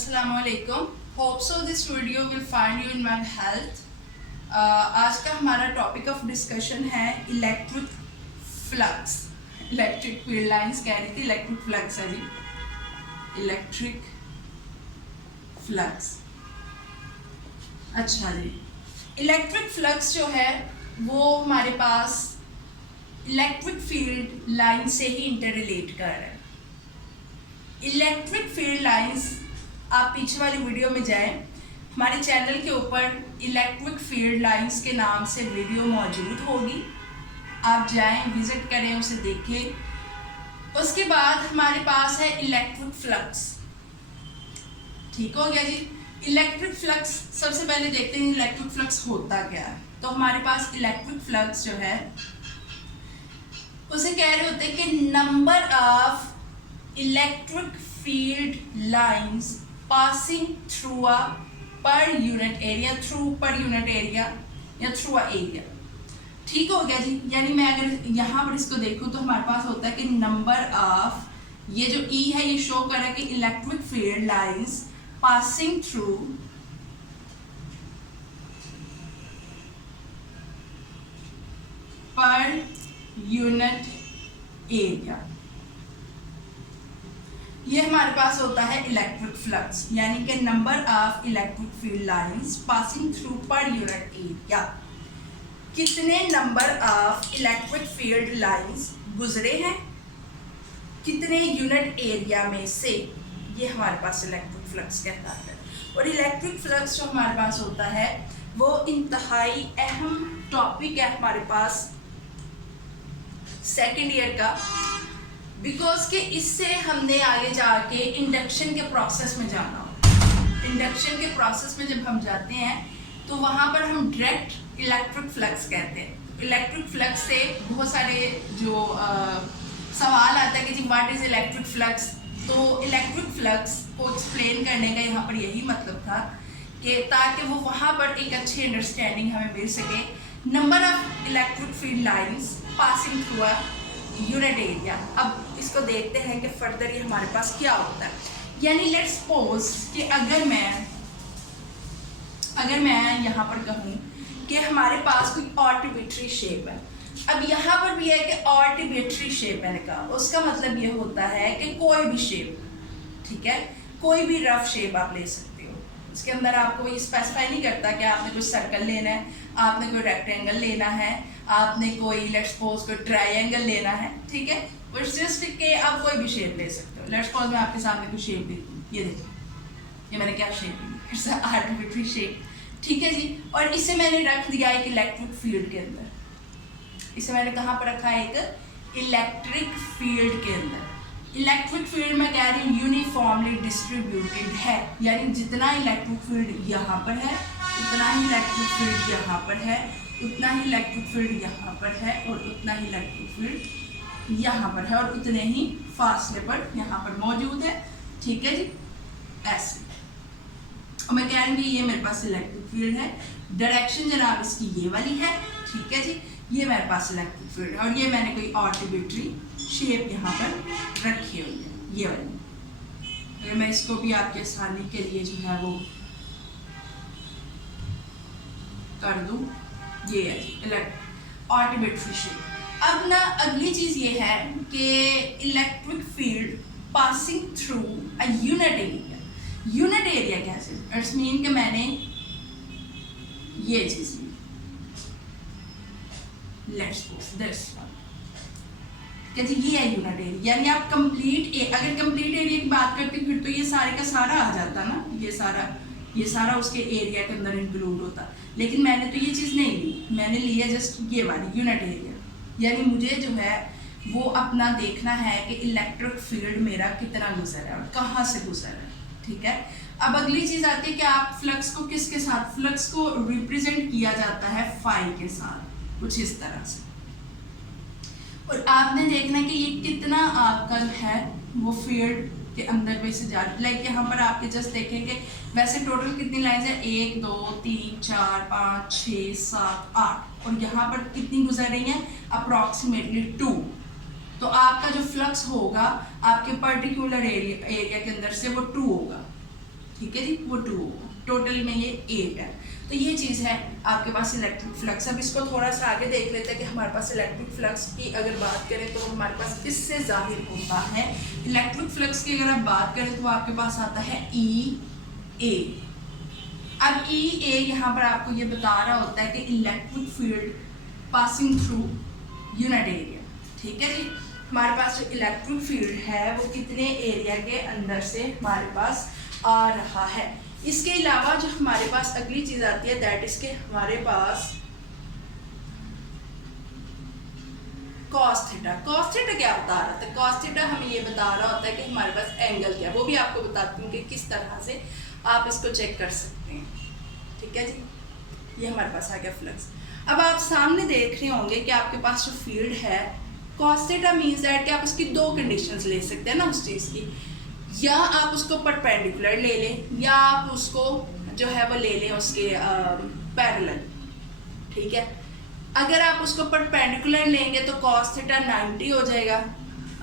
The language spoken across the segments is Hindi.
Assalamualaikum. Hope so this video will find you in well health. आज का हमारा टॉपिक ऑफ डिस्कशन है electric flux. Electric field lines कह रही थी, इलेक्ट्रिक फ्लक्स है जी. Electric flux. अच्छा जी, इलेक्ट्रिक फ्लक्स जो है वो हमारे पास इलेक्ट्रिक फील्ड लाइन से ही इंटर रिलेट कर रहा है. इलेक्ट्रिक फील्ड लाइंस, आप पीछे वाली वीडियो में जाएं, हमारे चैनल के ऊपर इलेक्ट्रिक फील्ड लाइंस के नाम से वीडियो मौजूद होगी. आप जाएं, विजिट करें, उसे देखें. उसके बाद हमारे पास है इलेक्ट्रिक फ्लक्स. ठीक हो गया जी. इलेक्ट्रिक फ्लक्स सबसे पहले देखते हैं इलेक्ट्रिक फ्लक्स होता क्या है. तो हमारे पास इलेक्ट्रिक फ्लक्स जो है उसे कह रहे होते हैं कि number of electric field lines passing through a पर unit area, through per unit area या थ्रू अ एरिया. ठीक हो गया जी. यानी मैं अगर यहाँ पर इसको देखूँ तो हमारे पास होता है कि नंबर ऑफ, ये जो ई है ये शो कर रहा है कि electric field lines passing through per unit area. ये हमारे पास होता है इलेक्ट्रिक फ्लक्स, यानी कि number of electric field lines passing through per unit area. कितने number of electric field lines गुजरे हैं कितने यूनिट एरिया में से, ये हमारे पास इलेक्ट्रिक फ्लक्स कहता है. और इलेक्ट्रिक फ्लक्स जो हमारे पास होता है वो इंतहाई अहम टॉपिक है हमारे पास सेकेंड ईयर का, बिकॉज कि इससे हमने आगे जाके इंडक्शन के प्रोसेस में जाना हो. इंडक्शन के प्रोसेस में जब हम जाते हैं तो वहाँ पर हम डायरेक्ट इलेक्ट्रिक फ्लक्स कहते हैं. इलेक्ट्रिक फ्लक्स से बहुत सारे जो सवाल आता है कि जी व्हाट इज़ इलेक्ट्रिक फ्लक्स. तो इलेक्ट्रिक फ्लक्स को एक्सप्लेन करने का यहाँ पर यही मतलब था कि ताकि वो वहाँ पर एक अच्छी अंडरस्टैंडिंग हमें मिल सके. Number of electric field lines passing through a unit area. अब इसको देखते हैं कि फर्दर ये हमारे पास क्या होता है. यानी लेट्स सपोज कि अगर मैं यहाँ पर कहूँ कि हमारे पास कोई आर्बिट्रेरी शेप है. अब यहाँ पर भी है कि आर्बिट्रेरी शेप मैंने कहा, उसका मतलब ये होता है कि कोई भी शेप, ठीक है, कोई भी रफ शेप आप ले सकते हो. इसके अंदर आपको ये स्पेसिफाई नहीं करता कि आपने कोई सर्कल लेना है, आपने कोई रेक्टेंगल लेना है, आपने कोई लेट्स सपोज कोई ट्रायंगल लेना है. ठीक है, और जस्ट के आप कोई भी शेप ले सकते हो. लेट्स सपोज मैं आपके सामने कोई शेप देती हूँ, ये देखो, ये मैंने क्या शेप ली, इट्स आर्बिट्रेरी शेप. ठीक है जी. और इसे मैंने रख दिया एक इलेक्ट्रिक फील्ड के अंदर. इसे मैंने कहाँ पर रखा है, एक इलेक्ट्रिक फील्ड के अंदर. इलेक्ट्रिक फील्ड में कह रही हूँ यूनिफॉर्मली डिस्ट्रीब्यूटेड है, यानी जितना इलेक्ट्रिक फील्ड यहाँ पर है उतना ही इलेक्ट्रिक फील्ड यहाँ पर है, उतना ही इलेक्ट्रिक फील्ड यहाँ पर है, और उतना ही इलेक्ट्रिक फील्ड यहाँ पर है, और उतने ही फासले पर यहाँ पर मौजूद है. ठीक है जी. ऐसे और मैं कह रही हूँ ये मेरे पास इलेक्ट्रिक फील्ड है, डायरेक्शन जनाब इसकी ये वाली है. ठीक है जी. ये मेरे पास इलेक्ट्रिक फील्ड है, और ये मैंने कोई आर्बिट्रेरी शेप यहाँ पर रखी हुई है, ये वाली. अगर मैं इसको भी आपके आसानी के लिए जो है वो कर दूँ, ये है जी आर्बिट्रेरी शेप. अब ना अगली चीज़ ये है कि electric field passing through a unit area. Unit area कैसे, इट्स मीन कि मैंने ये चीज़ ली, लेट्स सपोज दिस कहते ये है यूनिट एरिया. यानी आप कंप्लीट, अगर कंप्लीट एरिया की बात करते फिर तो ये सारे का सारा आ जाता ना, ये सारा उसके एरिया के अंदर इंक्लूड होता. लेकिन मैंने तो ये चीज़ नहीं ली, मैंने लिया जस्ट ये वाली यूनिट एरिया. यानी मुझे जो है वो अपना देखना है कि इलेक्ट्रिक फील्ड मेरा कितना गुजर है और कहाँ से गुजर है. ठीक है. अब अगली चीज़ आती है कि आप फ्लक्स को किसके साथ, फ्लक्स को रिप्रेजेंट किया जाता है फाई के साथ, कुछ इस तरह से. और आपने देखना है कि ये कितना आपका जो है वो फील्ड के अंदर में से जा रहा है. लाइक यहाँ पर आपके जस्ट देखेंगे वैसे टोटल कितनी लाइंस है, 1 2 3 4 5 6 7 8, और यहाँ पर कितनी गुजर रही हैं, अप्रॉक्सीमेटली 2. तो आपका जो फ्लक्स होगा आपके पर्टिकुलर एरिया के अंदर से वो 2 होगा. ठीक है जी, वो ट्रू होगा। टोटल में ये 8 है। तो ये चीज़ है आपके पास इलेक्ट्रिक फ्लक्स। अब इसको थोड़ा सा आगे देख लेते हैं कि हमारे पास इलेक्ट्रिक फ्लक्स की अगर बात करें तो हमारे पास इससे जाहिर होता है। इलेक्ट्रिक फ्लक्स की अगर आप बात करें तो आपके पास आता है E A। अब E A यहाँ पर आपको ये बता रहा होता है कि electric field passing through unit area. ठीक है जी, हमारे पास जो इलेक्ट्रिक फील्ड है वो कितने एरिया के अंदर से हमारे पास आ रहा है। इसके अलावा जो हमारे पास अगली चीज आती है दैट इज के हमारे पास cos थीटा। cos थीटा क्या बता रहा था? cos थीटा हमें ये बता रहा होता है कि हमारे पास एंगल क्या है। वो भी आपको बताती हूँ कि किस तरह से आप इसको चेक कर सकते हैं। ठीक है जी, ये हमारे पास आ गया फ्लक्स। अब आप सामने देख रहे होंगे कि आपके पास जो फील्ड है cos थीटा मीन्स दैट कि आप उसकी दो कंडीशंस ले सकते हैं ना उस चीज़ की, या आप उसको परपेंडिकुलर ले लें या आप उसको जो है वो ले लें उसके पैरेलल। ठीक है, अगर आप उसको परपेंडिकुलर लेंगे तो cos थीटा 90 हो जाएगा।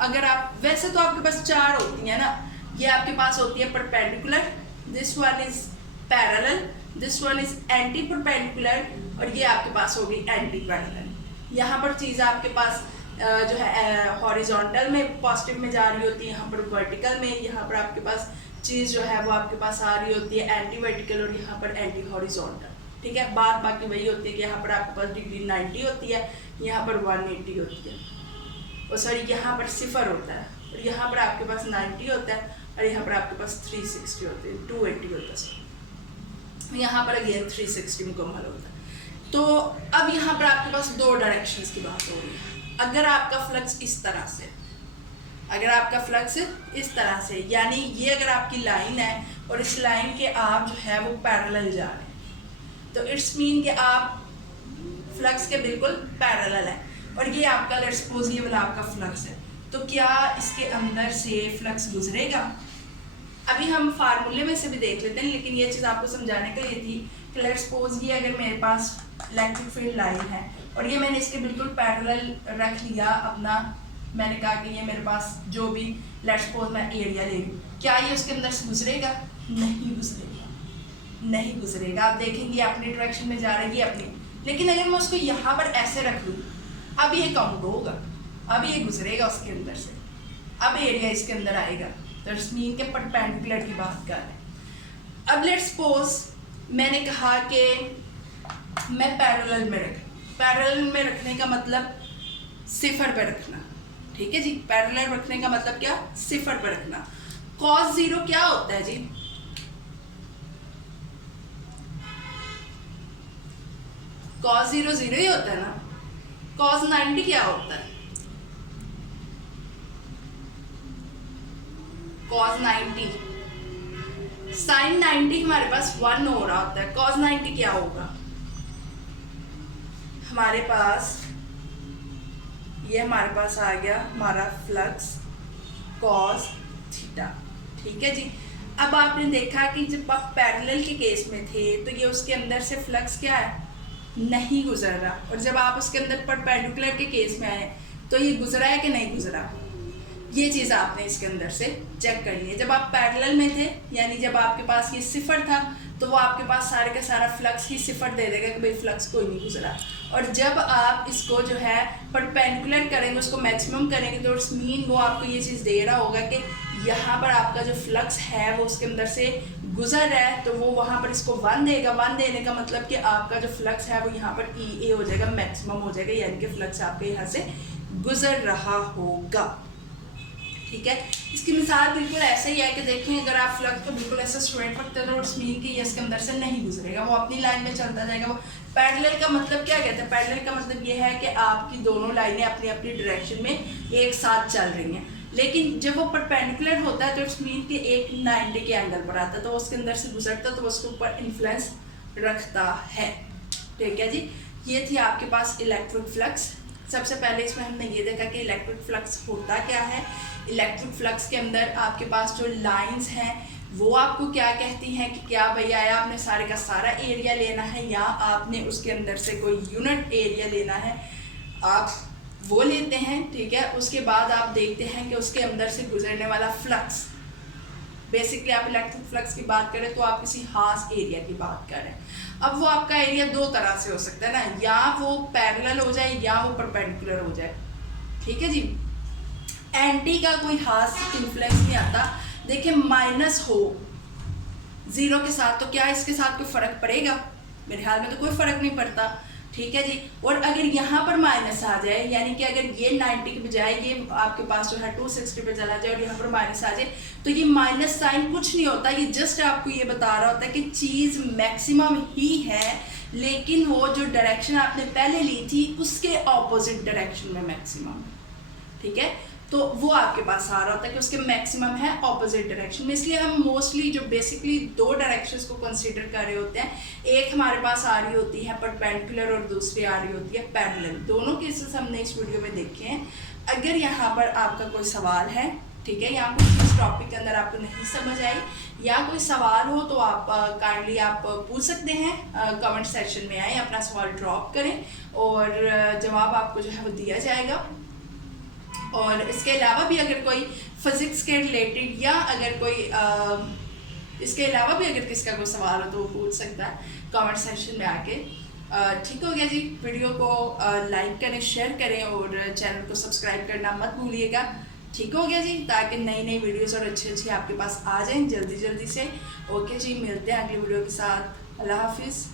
अगर आप वैसे तो आपके पास चार होती हैं ना, ये आपके पास होती है perpendicular, this one is parallel, this one is anti perpendicular और ये आपके पास होगी एंटी पैरेलल। यहाँ पर चीज़ आपके पास जो है हॉरिजॉन्टल में पॉजिटिव में जा रही होती है, यहाँ पर वर्टिकल में, यहाँ पर आपके पास चीज़ जो है वो आपके पास आ रही होती है एंटी वर्टिकल और यहाँ पर एंटी हॉरिजॉन्टल। ठीक है, बात बाकी वही होती है कि यहाँ पर आपके पास डिग्री 90 होती है, यहाँ पर 180 होती है, और सॉरी यहाँ पर 0 होता है और यहाँ पर आपके पास 90 होता है और यहाँ पर आपके पास 360 होते हैं, 280 होता है सॉरी, यहाँ पर अगेन 360 मुकम्मल होता है। तो अब यहाँ पर आपके पास दो डायरेक्शंस की बात हो रही है। अगर आपका फ्लक्स इस तरह से, अगर आपका फ्लक्स इस तरह से, यानी ये अगर आपकी लाइन है और इस लाइन के आप जो है वो पैरेलल जा रहे हैं, तो इट्स मीन कि आप फ्लक्स के बिल्कुल पैरेलल है और ये आपका लेट्स सपोज ये वाला आपका फ्लक्स है, तो क्या इसके अंदर से फ्लक्स गुजरेगा? अभी हम फार्मूले में से भी देख लेते हैं, लेकिन ये चीज़ आपको समझाने के लिए थी कि लेट्स सपोज ये अगर मेरे पास इलेक्ट्रिक फील्ड लाइन है और ये मैंने इसके बिल्कुल पैरेलल रख लिया अपना, मैंने कहा कि ये मेरे पास जो भी लेट्स सपोज मैं एरिया ले लूँ, क्या ये उसके अंदर से गुजरेगा? नहीं गुजरेगा, नहीं गुजरेगा। आप देखेंगे अपनी डायरेक्शन में जा रही है अपनी, लेकिन अगर मैं उसको यहाँ पर ऐसे रख लूँ, अब ये काउंट होगा, अब ये गुजरेगा उसके अंदर से, अब एरिया इसके अंदर आएगा। तो इट्स मीन के परपेंडिकुलर की बात कर रहे हैं। अब लेट्स सपोज मैंने कहा कि मैं पैरेलल में रख, पैरेलल में रखने का मतलब 0 पर रखना। ठीक है जी, पैरेलल रखने का मतलब क्या? 0 पर रखना। cos 0 क्या होता है जी? cos 0 0 ही होता है ना। cos 90 क्या होता है? cos 90 sin 90 हमारे पास 1 हो रहा होता है। cos 90 क्या होगा हमारे पास? ये हमारे पास आ गया हमारा फ्लक्स cos थीटा। ठीक है जी, अब आपने देखा कि जब आप पैरेलल के केस में थे तो ये उसके अंदर से फ्लक्स क्या है? नहीं गुजर रहा, और जब आप उसके अंदर परपेंडिकुलर के केस में आए तो ये गुजरा है कि नहीं गुजरा? ये चीज़ आपने इसके अंदर से चेक करनी है। जब आप पैरेलल में थे, यानी जब आपके पास ये 0 था, तो वो आपके पास सारे का सारा फ्लक्स ही 0 दे देगा कि भाई फ्लक्स कोई नहीं गुजरा। और जब आप इसको जो है परपेंडिकुलर करेंगे, उसको मैक्सिमम करेंगे, तो इट्स मीन वो आपको ये चीज़ दे रहा होगा कि यहाँ पर आपका जो फ्लक्स है वो उसके अंदर से गुजर रहा है, तो वो वहाँ पर इसको 1 देगा। 1 देने का मतलब कि आपका जो फ्लक्स है वो यहाँ पर EA हो जाएगा, मैक्सिमम हो जाएगा, यानी कि फ्लक्स आपके यहाँ से गुजर रहा होगा। ठीक है, इसकी मिसाल बिल्कुल ऐसे ही है कि देखें अगर आप फ्लक्स को बिल्कुल ऐसे स्ट्रेट रखते हैं तो इट्स मीन कि ये इसके अंदर से नहीं गुजरेगा, वो अपनी लाइन में चलता जाएगा। वो पैरेलल का मतलब क्या कहते हैं? पैरेलल का मतलब ये है कि आपकी दोनों लाइनें अपनी अपनी डायरेक्शन में एक साथ चल रही हैं, लेकिन जब वो परपेंडिकुलर होता है तो इट्स मीन कि एक 90 के एंगल पर आता है, तो उसके अंदर से गुजरता, तो उसके ऊपर इन्फ्लुएंस रखता है। ठीक है जी, ये थी आपके पास इलेक्ट्रिक फ्लक्स। सबसे पहले इसमें हमने ये देखा कि इलेक्ट्रिक फ्लक्स होता क्या है। इलेक्ट्रिक फ्लक्स के अंदर आपके पास जो लाइंस हैं वो आपको क्या कहती हैं कि क्या भैया आया आपने सारे का सारा एरिया लेना है या आपने उसके अंदर से कोई यूनिट एरिया लेना है, आप वो लेते हैं। ठीक है, उसके बाद आप देखते हैं कि उसके अंदर से गुजरने वाला फ्लक्स बेसिकली आप इलेक्ट्रिक फ्लक्स की बात करें तो आप किसी खास एरिया की बात कर रहे हैं। अब वो आपका एरिया दो तरह से हो सकता है ना, या वो पैरेलल हो जाए या वो परपेंडिकुलर हो जाए। ठीक है जी, एंटी का कोई खास इन्फ्लुएंस नहीं आता। देखिए माइनस हो जीरो के साथ तो क्या इसके साथ कोई फर्क पड़ेगा? मेरे ख्याल में तो कोई फर्क नहीं पड़ता। ठीक है जी, और अगर यहाँ पर माइनस आ जाए, यानी कि अगर ये 90 के बजाय ये आपके पास जो है 260 पे चला जाए और यहाँ पर माइनस आ जाए, तो ये माइनस साइन कुछ नहीं होता, ये जस्ट आपको ये बता रहा होता है कि चीज़ मैक्सिमम ही है, लेकिन वो जो डायरेक्शन आपने पहले ली थी उसके ऑपोजिट डायरेक्शन में मैक्सिमम। ठीक है, तो वो आपके पास आ रहा होता है कि उसके मैक्सिमम है ऑपोजिट डायरेक्शन में। इसलिए हम मोस्टली जो बेसिकली दो डायरेक्शंस को कंसीडर कर रहे होते हैं, एक हमारे पास आ रही होती है परपेंडिकुलर और दूसरी आ रही होती है पैरेलल। दोनों केसेस हमने इस वीडियो में देखे हैं। अगर यहाँ पर आपका कोई सवाल है, ठीक है, या कुछ इस टॉपिक के अंदर आपको नहीं समझ आई या कोई सवाल हो तो आप काइंडली आप पूछ सकते हैं, कमेंट सेक्शन में आए, अपना सवाल ड्रॉप करें और जवाब आपको जो है वो दिया जाएगा। और इसके अलावा भी अगर कोई फिज़िक्स के रिलेटेड या अगर कोई इसके अलावा भी अगर किसका कोई सवाल हो तो वो पूछ सकता है कमेंट सेक्शन में आके। ठीक हो गया जी, वीडियो को लाइक करें, शेयर करें और चैनल को सब्सक्राइब करना मत भूलिएगा। ठीक हो गया जी, ताकि नई नई वीडियोस और अच्छी आपके पास आ जाएं जल्दी जल्दी से। ओके जी, मिलते हैं अगली वीडियो के साथ। अल्लाह हाफिज़।